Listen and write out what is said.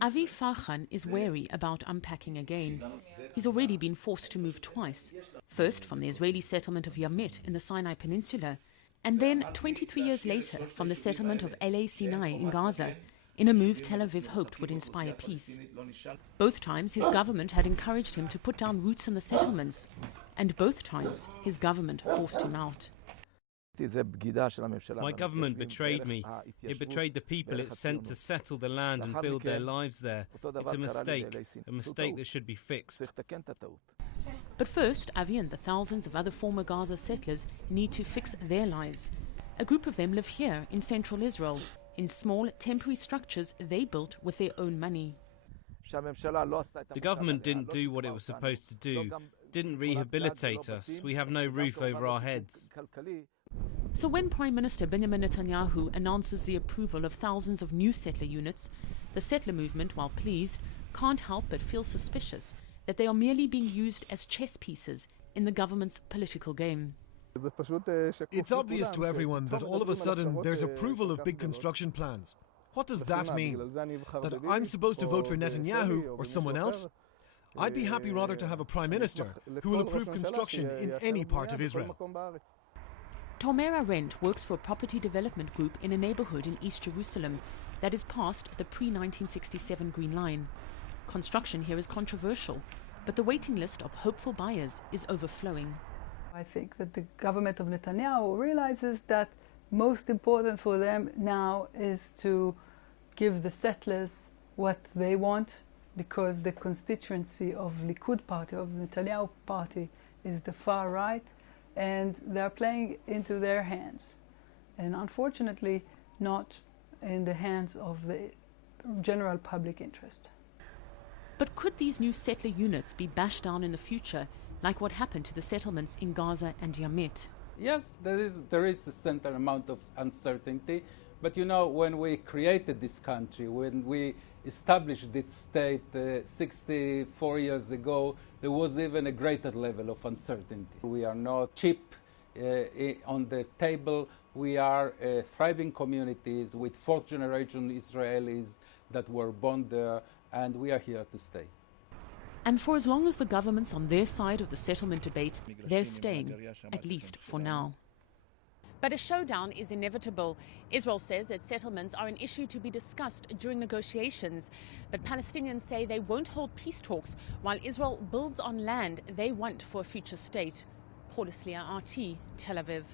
Avi Farhan is wary about unpacking again. He's already been forced to move twice, first from the Israeli settlement of Yamit in the Sinai Peninsula, and then 23 years later from the settlement of El Sinai in Gaza, in a move Tel Aviv hoped would inspire peace. Both times his government had encouraged him to put down roots in the settlements, and both times his government forced him out. My government betrayed me. It betrayed the people it sent to settle the land and build their lives there. It's a mistake that should be fixed. But first, Avi and the thousands of other former Gaza settlers need to fix their lives. A group of them live here in central Israel, in small temporary structures they built with their own money. The government didn't do what it was supposed to do, didn't rehabilitate us. We have no roof over our heads. So when Prime Minister Benjamin Netanyahu announces the approval of thousands of new settler units, the settler movement, while pleased, can't help but feel suspicious that they are merely being used as chess pieces in the government's political game. It's obvious to everyone that all of a sudden there's approval of big construction plans. What does that mean? That I'm supposed to vote for Netanyahu or someone else? I'd be happy rather to have a prime minister who will approve construction in any part of Israel. Tomera Rent works for a property development group in a neighborhood in East Jerusalem that is past the pre-1967 Green Line. Construction here is controversial, but the waiting list of hopeful buyers is overflowing. I think that the government of Netanyahu realizes that most important for them now is to give the settlers what they want, because the constituency of Likud party, of Netanyahu party, is the far right, and they're playing into their hands, and unfortunately not in the hands of the general public interest. But could these new settler units be bashed down in the future, like what happened to the settlements in Gaza and Yamit? Yes, there is a certain amount of uncertainty, but you know, when we created this country, when we established this state 64 years ago, there was even a greater level of uncertainty. We are not cheap on the table. We are thriving communities with fourth-generation Israelis that were born there, and we are here to stay. And for as long as the government's on their side of the settlement debate, they're staying, at least for now. But a showdown is inevitable. Israel says that settlements are an issue to be discussed during negotiations. But Palestinians say they won't hold peace talks while Israel builds on land they want for a future state. Paula Slier, RT, Tel Aviv.